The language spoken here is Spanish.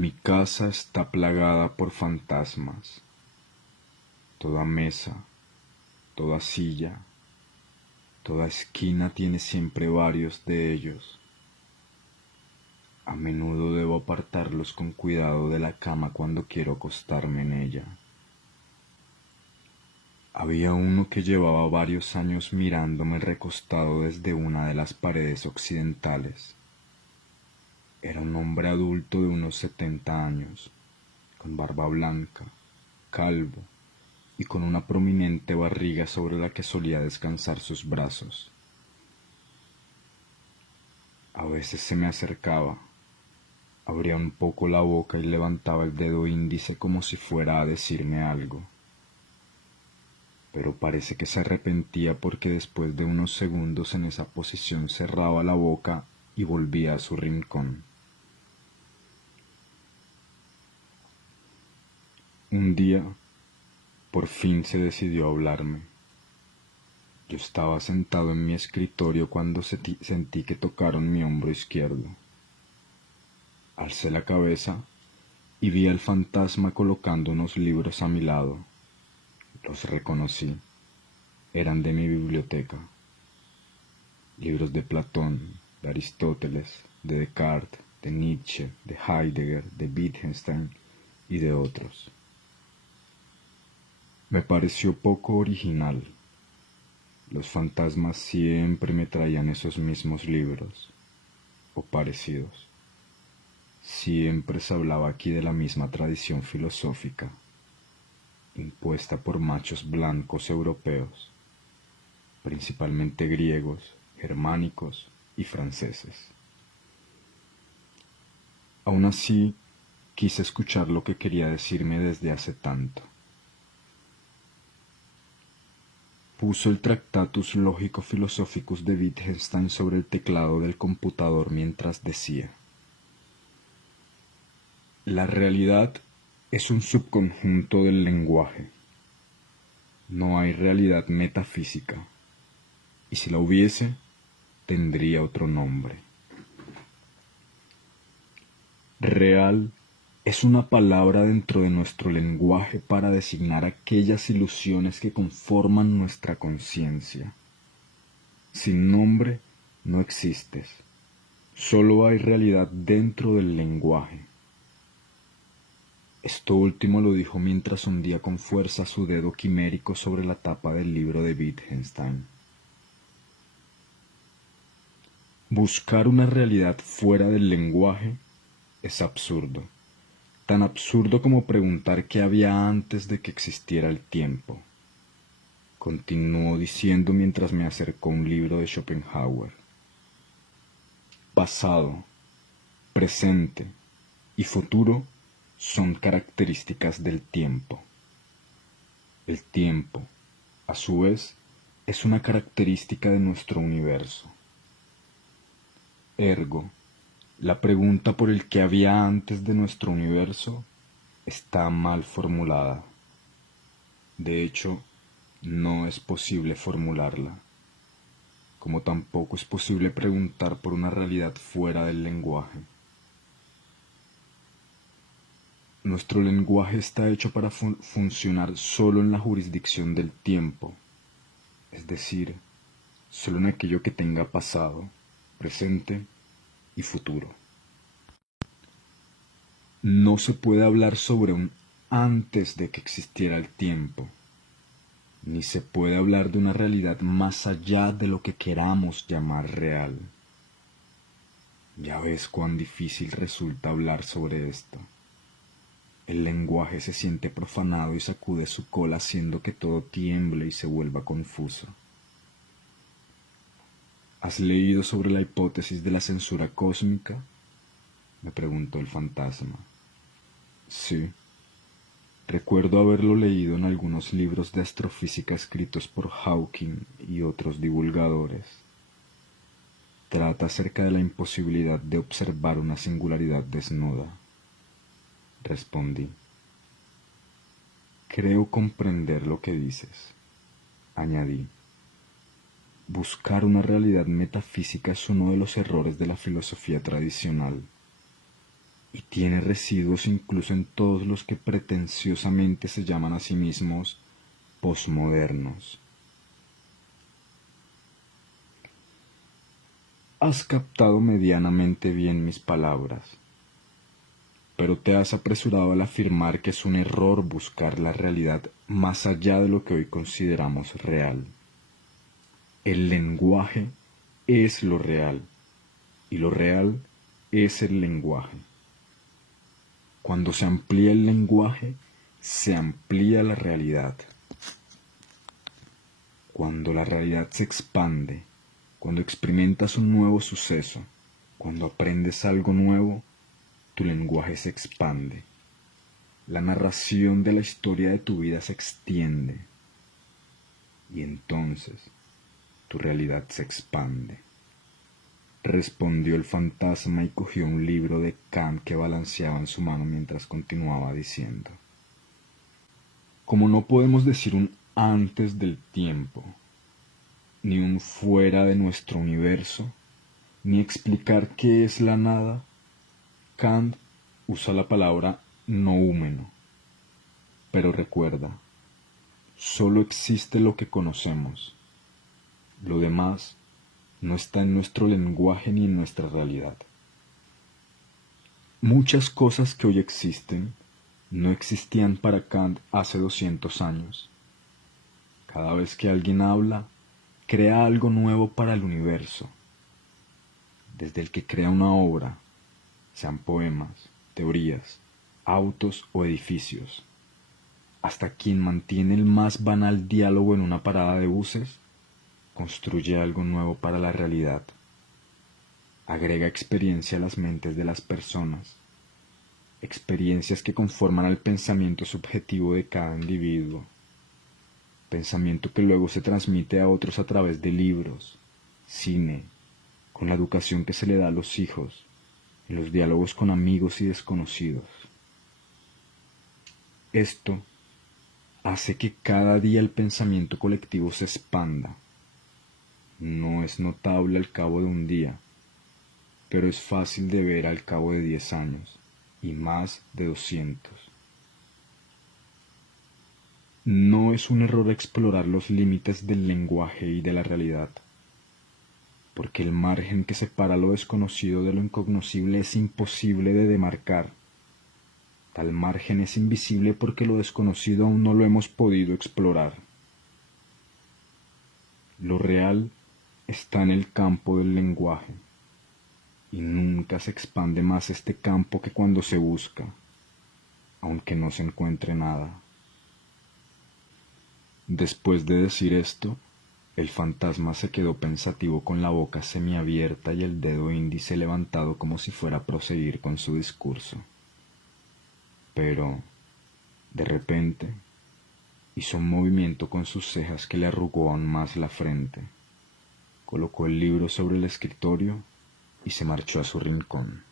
Mi casa está plagada por fantasmas. Toda mesa, toda silla, toda esquina tiene siempre varios de ellos. A menudo debo apartarlos con cuidado de la cama cuando quiero acostarme en ella. Había uno que llevaba varios años mirándome recostado desde una de las paredes occidentales. Era un hombre adulto de unos 70 años, con barba blanca, calvo y con una prominente barriga sobre la que solía descansar sus brazos. A veces se me acercaba, abría un poco la boca y levantaba el dedo índice como si fuera a decirme algo. Pero parece que se arrepentía porque después de unos segundos en esa posición cerraba la boca y volvía a su rincón. Un día, por fin se decidió a hablarme. Yo estaba sentado en mi escritorio cuando sentí que tocaron mi hombro izquierdo. Alcé la cabeza y vi al fantasma colocando unos libros a mi lado. Los reconocí. Eran de mi biblioteca. Libros de Platón, de Aristóteles, de Descartes, de Nietzsche, de Heidegger, de Wittgenstein y de otros. Me pareció poco original. Los fantasmas siempre me traían esos mismos libros, o parecidos. Siempre se hablaba aquí de la misma tradición filosófica, impuesta por machos blancos europeos, principalmente griegos, germánicos y franceses. Aún así, quise escuchar lo que quería decirme desde hace tanto. Puso el Tractatus Lógico-Philosophicus de Wittgenstein sobre el teclado del computador mientras decía: la realidad es un subconjunto del lenguaje. No hay realidad metafísica, y si la hubiese, tendría otro nombre. Real es una palabra dentro de nuestro lenguaje para designar aquellas ilusiones que conforman nuestra conciencia. Sin nombre no existes, solo hay realidad dentro del lenguaje. Esto último lo dijo mientras hundía con fuerza su dedo quimérico sobre la tapa del libro de Wittgenstein. Buscar una realidad fuera del lenguaje es absurdo, tan absurdo como preguntar qué había antes de que existiera el tiempo. Continuó diciendo mientras me acercó un libro de Schopenhauer. Pasado, presente y futuro son características del tiempo. El tiempo, a su vez, es una característica de nuestro universo. Ergo, la pregunta por el que había antes de nuestro universo está mal formulada. De hecho, no es posible formularla, como tampoco es posible preguntar por una realidad fuera del lenguaje. Nuestro lenguaje está hecho para funcionar solo en la jurisdicción del tiempo, es decir, solo en aquello que tenga pasado, presente y futuro. No se puede hablar sobre un antes de que existiera el tiempo, ni se puede hablar de una realidad más allá de lo que queramos llamar real. Ya ves cuán difícil resulta hablar sobre esto. El lenguaje se siente profanado y sacude su cola haciendo que todo tiemble y se vuelva confuso. ¿Has leído sobre la hipótesis de la censura cósmica?, me preguntó el fantasma. Sí. Recuerdo haberlo leído en algunos libros de astrofísica escritos por Hawking y otros divulgadores. Trata acerca de la imposibilidad de observar una singularidad desnuda. Respondí. Creo comprender lo que dices, añadí. Buscar una realidad metafísica es uno de los errores de la filosofía tradicional. y tiene residuos incluso en todos los que pretenciosamente se llaman a sí mismos posmodernos. Has captado medianamente bien mis palabras, pero te has apresurado al afirmar que es un error buscar la realidad más allá de lo que hoy consideramos real. El lenguaje es lo real, y lo real es el lenguaje. Cuando se amplía el lenguaje, se amplía la realidad. Cuando la realidad se expande, cuando experimentas un nuevo suceso, cuando aprendes algo nuevo, tu lenguaje se expande. La narración de la historia de tu vida se extiende. Y entonces tu realidad se expande. Respondió el fantasma y cogió un libro de Kant que balanceaba en su mano mientras continuaba diciendo: como no podemos decir un antes del tiempo, ni un fuera de nuestro universo, ni explicar qué es la nada, Kant usa la palabra noúmeno. Pero recuerda, solo existe lo que conocemos. Lo demás no está en nuestro lenguaje ni en nuestra realidad. Muchas cosas que hoy existen no existían para Kant hace 200 años. Cada vez que alguien habla, crea algo nuevo para el universo. Desde el que crea una obra, sean poemas, teorías, autos o edificios, hasta quien mantiene el más banal diálogo en una parada de buses, construye algo nuevo para la realidad. Agrega experiencia a las mentes de las personas, experiencias que conforman al pensamiento subjetivo de cada individuo, pensamiento que luego se transmite a otros a través de libros, cine, con la educación que se le da a los hijos, en los diálogos con amigos y desconocidos. Esto hace que cada día el pensamiento colectivo se expanda. No es notable al cabo de un día, pero es fácil de ver al cabo de 10 años y más de 200. No es un error explorar los límites del lenguaje y de la realidad, porque el margen que separa lo desconocido de lo incognoscible es imposible de demarcar. Tal margen es invisible porque lo desconocido aún no lo hemos podido explorar. Lo real está en el campo del lenguaje, y nunca se expande más este campo que cuando se busca, aunque no se encuentre nada. Después de decir esto, el fantasma se quedó pensativo con la boca semiabierta y el dedo índice levantado como si fuera a proseguir con su discurso. Pero, de repente, hizo un movimiento con sus cejas que le arrugó aún más la frente. Colocó el libro sobre el escritorio y se marchó a su rincón.